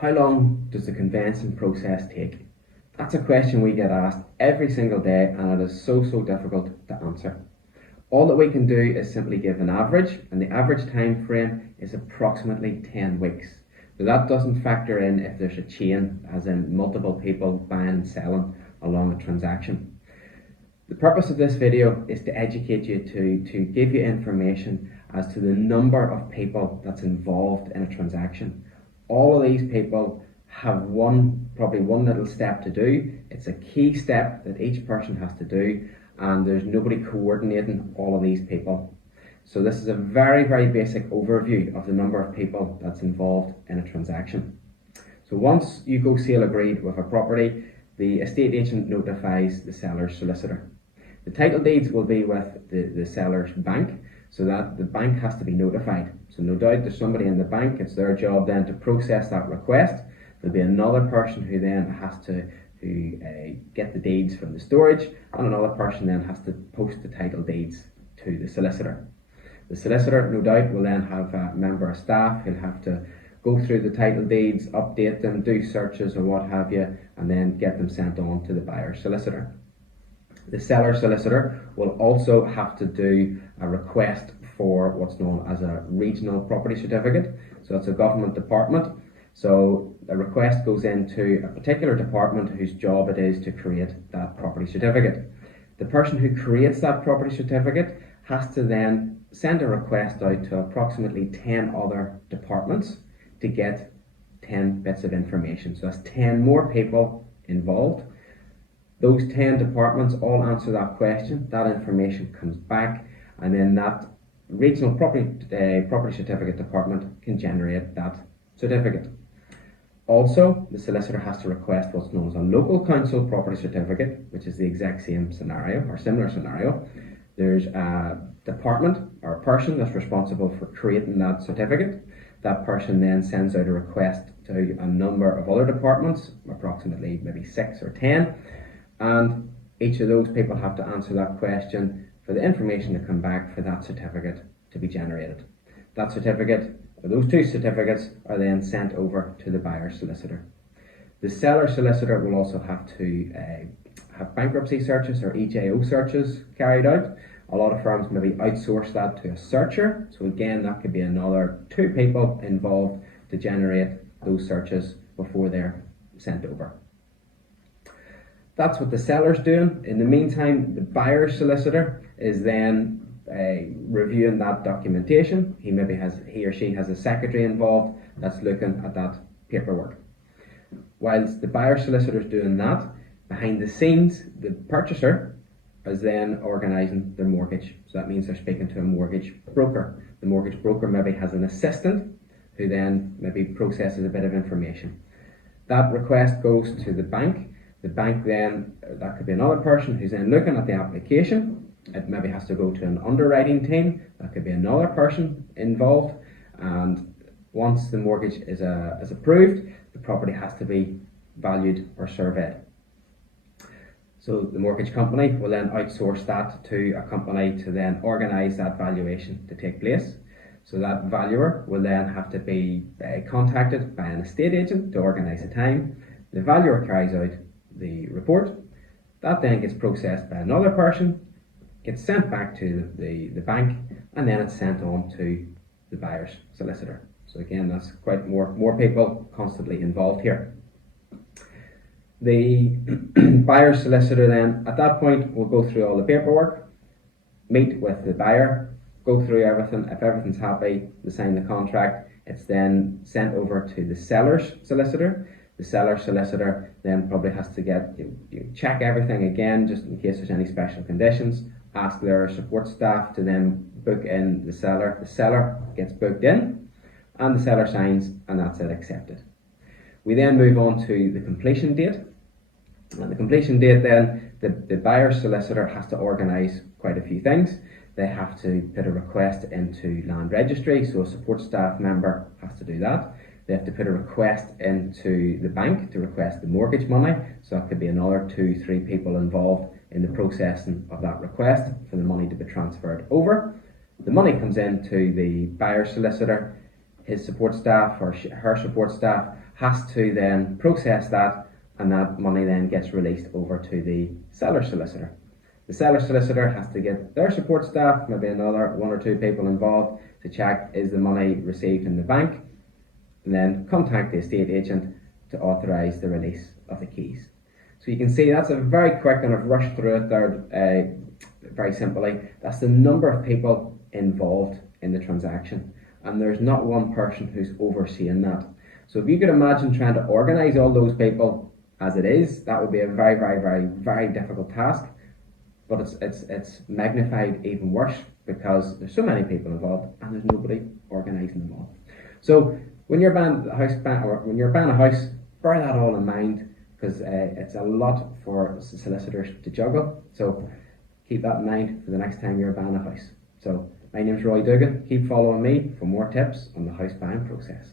How long does the conveyancing process take? That's a question we get asked every single day, and it is so difficult to answer. All that we can do is simply give an average, and the average time frame is approximately 10 weeks. So that doesn't factor in if there's a chain, as in multiple people buying and selling along a transaction. The purpose of this video is to educate you, to give you information as to the number of people that's involved in a transaction. All of these people have probably one little step to do. It's a key step that each person has to do, and there's nobody coordinating all of these people. So this is a very basic overview of the number of people that's involved in a transaction. So once you go sale agreed with a property, the estate agent notifies the seller's solicitor. The title deeds will be with the seller's bank, so that the bank has to be notified. So no doubt there's somebody in the bank, it's their job then to process that request. There'll be another person who then has to get the deeds from the storage, and another person then has to post the title deeds to the solicitor. The solicitor, no doubt, will then have a member of staff who'll have to go through the title deeds, update them, do searches or what have you, and then get them sent on to the buyer's solicitor. The seller solicitor will also have to do a request for what's known as a regional property certificate. So it's a government department. So a request goes into a particular department whose job it is to create that property certificate. The person who creates that property certificate has to then send a request out to approximately 10 other departments to get 10 bits of information. So that's 10 more people involved. Those 10 departments all answer that question, that information comes back, and then that regional property certificate department can generate that certificate. Also, the solicitor has to request what's known as a local council property certificate, which is the exact same scenario or similar scenario. There's a department or a person that's responsible for creating that certificate. That person then sends out a request to a number of other departments, approximately maybe 6 or 10. And each of those people have to answer that question for the information to come back for that certificate to be generated. That certificate, or those two certificates, are then sent over to the buyer's solicitor. The seller solicitor will also have to have bankruptcy searches or EJO searches carried out. A lot of firms maybe outsource that to a searcher. So again, that could be another 2 people involved to generate those searches before they're sent over. That's what the seller's doing. In the meantime, the buyer's solicitor is then reviewing that documentation. He or she has a secretary involved that's looking at that paperwork. Whilst the buyer's solicitor is doing that, behind the scenes, the purchaser is then organising their mortgage. So that means they're speaking to a mortgage broker. The mortgage broker maybe has an assistant who then maybe processes a bit of information. That request goes to the bank. The bank then, that could be another person who's then looking at the application. It maybe has to go to an underwriting team. That could be another person involved. And once the mortgage is approved, the property has to be valued or surveyed. So the mortgage company will then outsource that to a company to then organise that valuation to take place. So that valuer will then have to be contacted by an estate agent to organise a time. The valuer carries out the report. That then gets processed by another person, gets sent back to the bank, and then it's sent on to the buyer's solicitor. So again, that's quite more people constantly involved here. The buyer's solicitor then, at that point, will go through all the paperwork, meet with the buyer, go through everything. If everything's happy, they sign the contract. It's then sent over to the seller's solicitor. The seller solicitor then probably has to check everything again, just in case there's any special conditions, ask their support staff to then book in the seller. The seller gets booked in, and the seller signs, and that's it, accepted. We then move on to the completion date. And the completion date then, the buyer's solicitor has to organise quite a few things. They have to put a request into land registry, so a support staff member has to do that. They have to put a request into the bank to request the mortgage money. So that could be another 2-3 people involved in the processing of that request for the money to be transferred over. The money comes into the buyer's solicitor. His support staff or her support staff has to then process that, and that money then gets released over to the seller solicitor. The seller solicitor has to get their support staff, maybe another 1 or 2 people involved, to check is the money received in the bank, and then contact the estate agent to authorise the release of the keys. So you can see that's a very quick, and I've rushed through it there very simply. That's the number of people involved in the transaction, and there's not one person who's overseeing that. So if you could imagine trying to organise all those people as it is, that would be a very, very, very, very difficult task. But it's magnified even worse because there's so many people involved and there's nobody organising them all. So when you're buying a house, bear that all in mind, because it's a lot for solicitors to juggle. So keep that in mind for the next time you're buying a house. So my name's Roy Dougan. Keep following me for more tips on the house buying process.